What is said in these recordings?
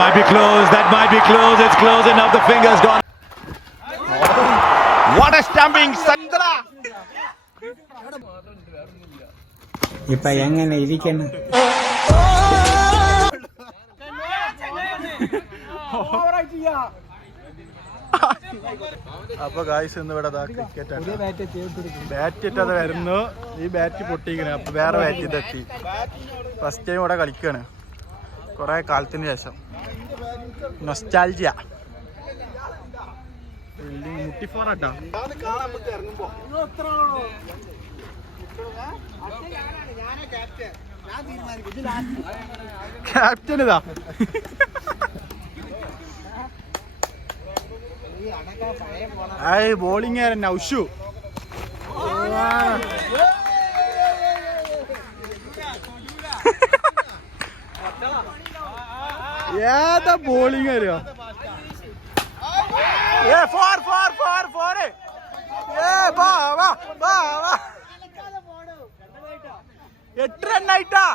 might be close. That might be close. It's close enough. The finger's gone. What a stamping, Sandra! ഇപ്പൊ എങ്ങനെ ഇരിക്കണം? അപ്പൊ guys ഇന്ന് ഇവിടെ ക്രിക്കറ്റ് ബാറ്റ് ഇട്ടത് വരുന്നു. ഈ ബാറ്റ് പൊട്ടിക്കണേ. അപ്പൊ വേറെ ബാറ്റ് ഇതെത്തി. ഫസ്റ്റ് ടൈം ഇവിടെ കളിക്കാണ് കുറെ കാലത്തിന് ശേഷം. നൊസ്റ്റാൾജിയ മുട്ടിഫോറാട്ടാ. ക്യാപ്റ്റൻ ഇതാ. ബോളിംഗ് നൗഷു. ഏതാ ബോളിംഗ് അറിയോ? എട്ട് റണ്ണായിട്ടാ.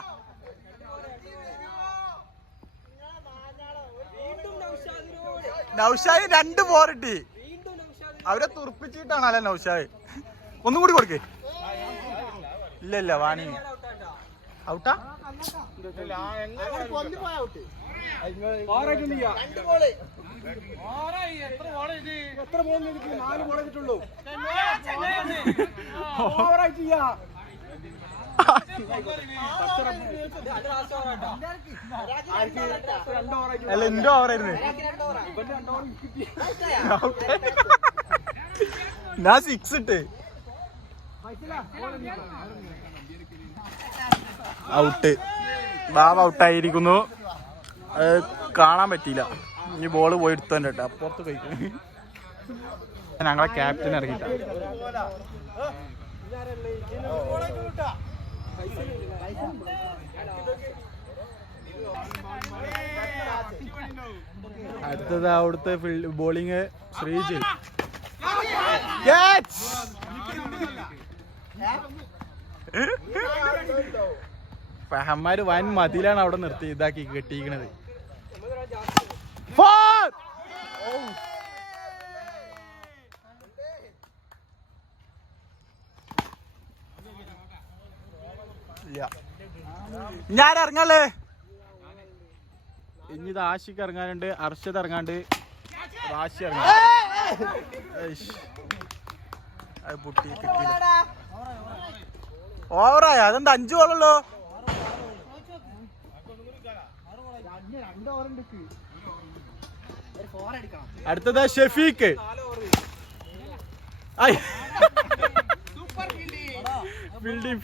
നൗഷാദ് 2 4 അവരെ തുറപ്പിച്ചിട്ടാണല്ലേ നൗഷാദ്. ഒന്നും കൂടി കൊടുക്കേ. ഇല്ല വാണി ഔട്ടാ. അല്ല എന്റെ ഓവറായിരുന്നു. ഞാൻ 6 ഇട്ട് ഔട്ട്. ബാബ ഔട്ടായിരിക്കുന്നു. അത് കാണാൻ പറ്റിയില്ല. ഇനി ബോള് പോയി എടുത്തോണ്ട് കേട്ടോ. അപ്പുറത്ത് കഴിക്കും. ഞങ്ങളെ ക്യാപ്റ്റൻ ഇറങ്ങിട്ട. അടുത്തത് അവിടുത്തെ ബോളിങ് ശ്രീജ്. ഫഹമ്മാര് വൻ മതിലാണ് അവിടെ നിർത്തി ഇതാക്കി കെട്ടിയിരിക്കണത്. ഞാൻ ഇറങ്ങല്ലേ. ഇനി ഇത് ആഷിക്ക് ഇറങ്ങാനുണ്ട്, അർഷദ് ഇറങ്ങാണ്ട്, റാഷി ഇറങ്ങാൻ. അത് പൊട്ടി കിട്ടിയില്ല. ഓവറായ അതെന്താ 5 ബോളല്ലോ. അടുത്തത് ഷെഫീഖ്. ഫീൽഡിങ്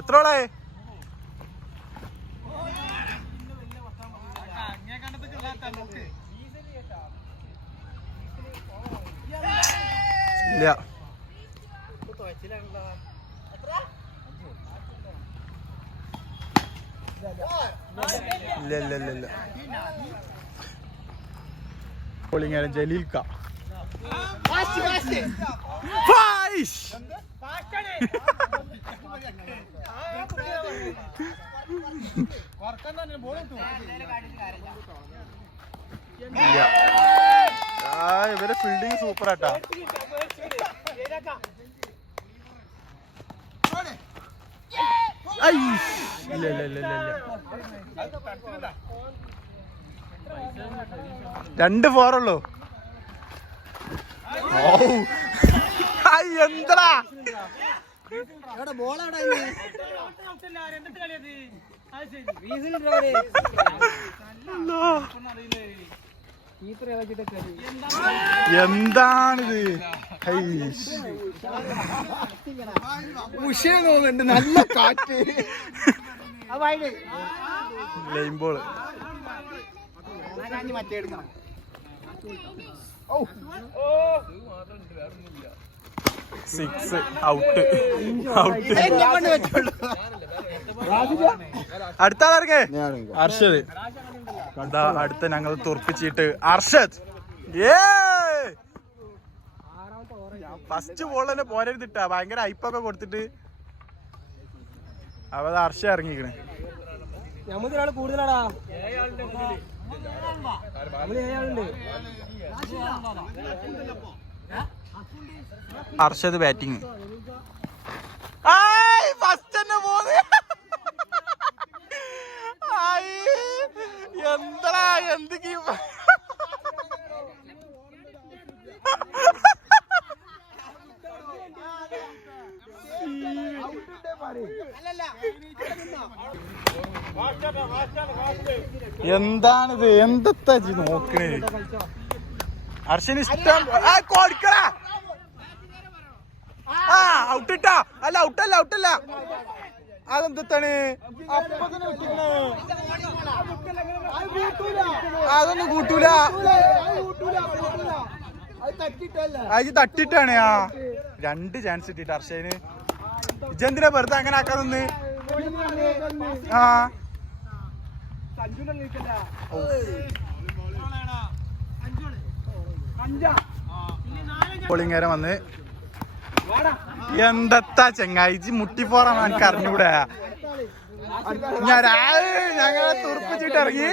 എത്ര ഓളായി? ഇല്ല ഇല്ല ബോളിംഗ് ജലീൽക്ക. ഇവരെ ഫീൽഡിങ് സൂപ്പർ ആട്ടാ. ഇല്ല 2 4 ഉള്ളൂ. എന്താ എന്താണിത്? ഉഷേ തോന്നുന്നുണ്ട്. നല്ല കാറ്റ്. ലൈംബോള് 6 ഔട്ട്. അടുത്ത ആളെ അർഷദ്. അതാ അടുത്ത ഞങ്ങൾ തുറപ്പിച്ചിട്ട് അർഷദ്. ഫസ്റ്റ് ബോൾ തന്നെ പോരരുതിട്ടാ, ഭയങ്കര ഹൈപ്പൊക്കെ കൊടുത്തിട്ട് അവ അർഷ ഇറങ്ങിക്കണ്. കൂടുതലാടാ അർഷദ് ബാറ്റിങ്. ഫസ്റ്റ് തന്നെ പോന്ന്. എന്താ എന്ത് എന്താണിത്? എന്തെത്താ നോക്കണേ? അർഷന് ഇഷ്ടം കൊടുക്കടാ. ഔട്ടിട്ടാ? അല്ല ഔട്ടല്ല, ഔട്ടല്ല. അതെന്താണ്? അതൊന്നും കൂട്ടൂല. അത് തട്ടിട്ടാണ്. 2 ചാൻസ് കിട്ടിട്ട് അർഷന്. ഇജെന്തിനാ വെറുതെ അങ്ങനെ ആക്കാൻ നിന്ന്? പോളിങ്ങേരം വന്ന് എന്തത്താ ചെങ്ങായി മുട്ടിപ്പോറാൻ എനിക്ക് അറിഞ്ഞൂടെ. ഞങ്ങളെ തുറപ്പിച്ചിട്ട് ഇറങ്ങി.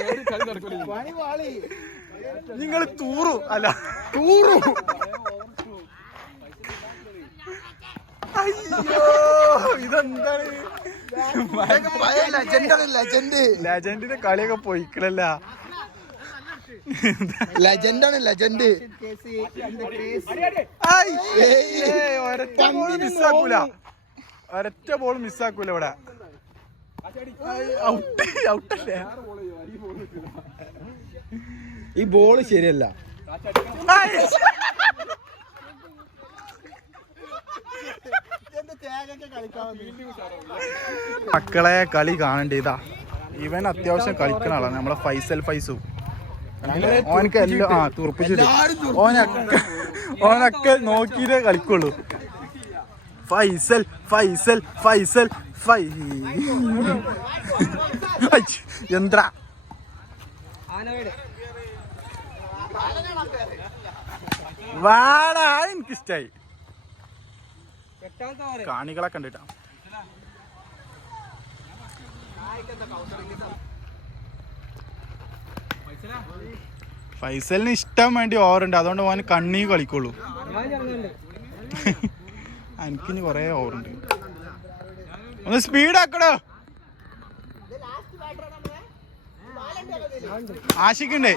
നിങ്ങൾ തൂറു അല്ല തൂറു. അയ്യോ ഇതെന്താണ്? ലെജൻഡിന്റെ കളിയൊക്കെ പോയിക്കളല്ല. ലെജൻഡാണ് ലെജൻഡ്. ഒരൊറ്റ ബോൾ മിസ്സാക്കൂല, ഒരൊറ്റ ബോൾ മിസ്സാക്കൂല ഇവിടെ. ഔട്ടല്ലേ? ഈ ബോള് ശരിയല്ല. മക്കളെ കളി കാണേണ്ട ഇതാ. ഇവൻ അത്യാവശ്യം കളിക്കണ ആളാണ് നമ്മളെ ഫൈസൽ ഫൈസു. ഓനക്ക് എല്ലാം തുറപ്പിച്ചിട്ട് ഓനൊക്കെ നോക്കിയിട്ടേ കളിക്കുള്ളൂ. ഫൈസൽ ഫൈസൽ ഫൈസൽ യന്ത്ര. വാടാ എനിക്കിഷ്ടായി. കാണികളെ കണ്ടിട്ടാ. ഫൈസലിന് ഇഷ്ടം വേണ്ടി ഓവറുണ്ട്, അതുകൊണ്ട് ഓന് കണ്ണീ കളിക്കുള്ളൂ. എനിക്കിനി കൊറേ ഓവറുണ്ട്. ഒന്ന് സ്പീഡാക്കടോ. ആശിക്കണ്ടേ?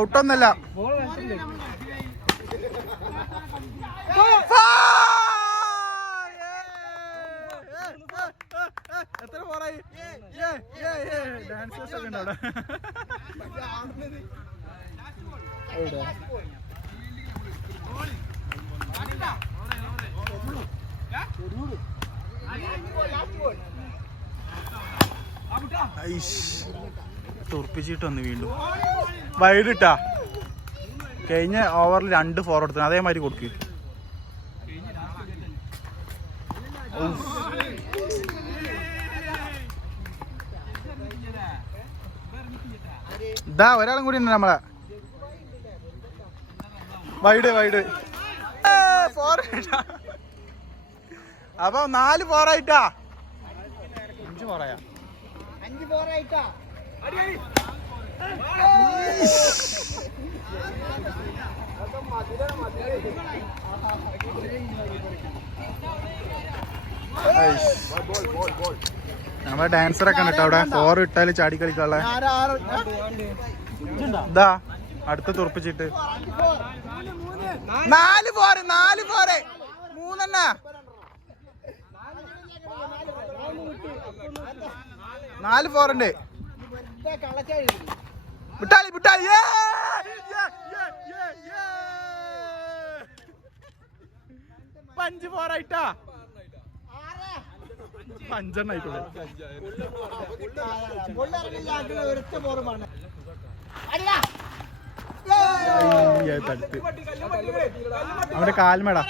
ഔട്ടൊന്നല്ല. എത്ര പോറായി? ഡാൻസേഴ്സ് ഒക്കെ ഉണ്ടോ തുറപ്പിച്ചിട്ട് വന്ന് വീണ്ടും വൈഡ് ഇട്ടാ. കഴിഞ്ഞ ഓവറിൽ 2 4 എടുത്തു, അതേമാതിരി കൊടുക്ക്. ഇതാ ഒരാളും കൂടി ഉണ്ട് നമ്മളെ. വൈഡ് 4 അപ്പൊ 4 4 ആയിട്ടാ. 5 4 ആയാ. 5 4 ആയിട്ടാ. നമ്മളെ ഡാൻസറൊക്കെ ഉണ്ട് അവിടെ. 4 ഇട്ടാല് ചാടി കളിക്കാനുള്ള. ഇതാ അടുത്ത തുറപ്പിച്ചിട്ട് 4 4 3 4 4 ഉണ്ട്. വിട്ടാലി 5 4 ആയിട്ടാ. 5 ആയിട്ടുള്ളൂ. ഒരൊറ്റ ബോറുമാണ് തടുത്ത് അവന്റെ കാൽമേടാ.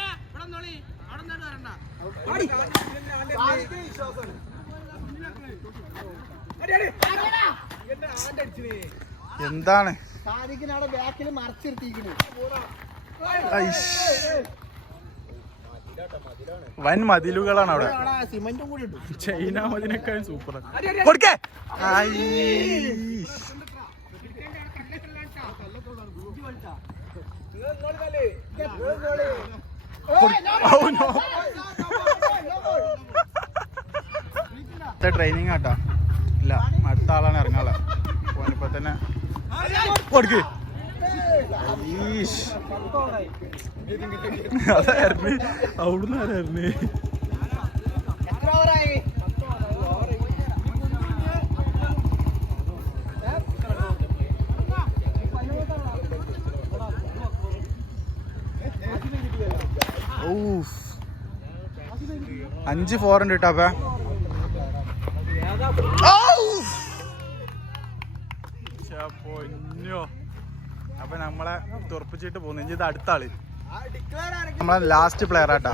എന്താണ് സാദിഖിനവിടെ ബാക്കിൽ മറച്ചിരുത്തിയിരിക്കുന്നു. വൻ മതിലുകളാണ് അവിടെ. സിമന്റും കൂടി ഇട്ടു. ചൈന മതിനേക്കാൾ സൂപ്പർ. കൊടുക്കേ ട്രെയിനിങ് ആട്ടാ. ഇല്ല, അടുത്ത ആളാണ് ഇറങ്ങാള. ഇപ്പൊ തന്നെ കൊടുക്ക്. അതായിരുന്നു അവിടുന്ന് ആരായിരുന്നു. എത്ര ഓവറായി? ഊഫ് 5 4 ഉണ്ട് കേട്ടോ. പൊന്നോ. അപ്പൊ നമ്മളെ തുറപ്പിച്ചിട്ട് പോകുന്നു. ഇനി ഇത് അടുത്ത ആള് നമ്മളെ ലാസ്റ്റ് പ്ലെയർ ആട്ടാ.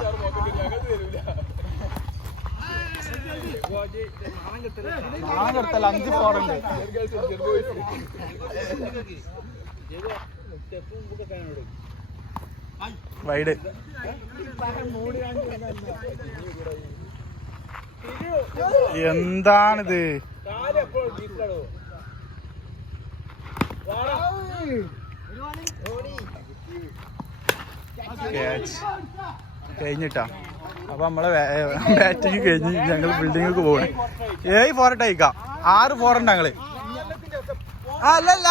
നാളെ 5 4 ഉണ്ട്. വൈഡ് എന്താണിത്? കഴിഞ്ഞിട്ടാ. അപ്പൊ നമ്മളെ ബാറ്റിങ് കഴിഞ്ഞ് ഞങ്ങൾ ബിൽഡിംഗ് പോകണേ. 7 4 ഇട്ടയക്കാം. 6 4 ഉണ്ട് ഞങ്ങള്. അല്ലല്ല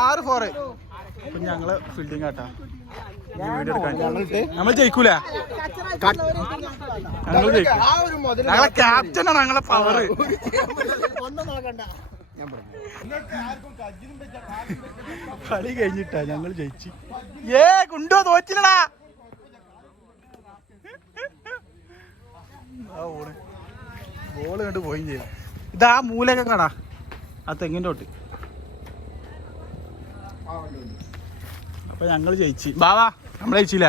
6 4. അപ്പൊ ഞങ്ങള് ഫീൽഡിങ് ആട്ടാ. വീഡിയോ എടുക്കാൻ നമ്മൾ ജയിക്കൂല. ഞങ്ങൾ ജയിക്കും. ഞങ്ങളെ ക്യാപ്റ്റനാണ് ഞങ്ങളെ പവറ്. കളി കഴിഞ്ഞിട്ടാ ഞങ്ങൾ ജയിച്ചു. കുണ്ടോ തോറ്റില്ലടാ. ബോള് കണ്ട് പോയും ചെയ്യും. ഇതാ മൂലൊക്കെ കടാ ആ തെങ്ങിൻ്റെ തൊട്ട്. അപ്പൊ ഞങ്ങൾ ജയിച്ചു. ബാവാ നമ്മളെ ജയിച്ചില്ല.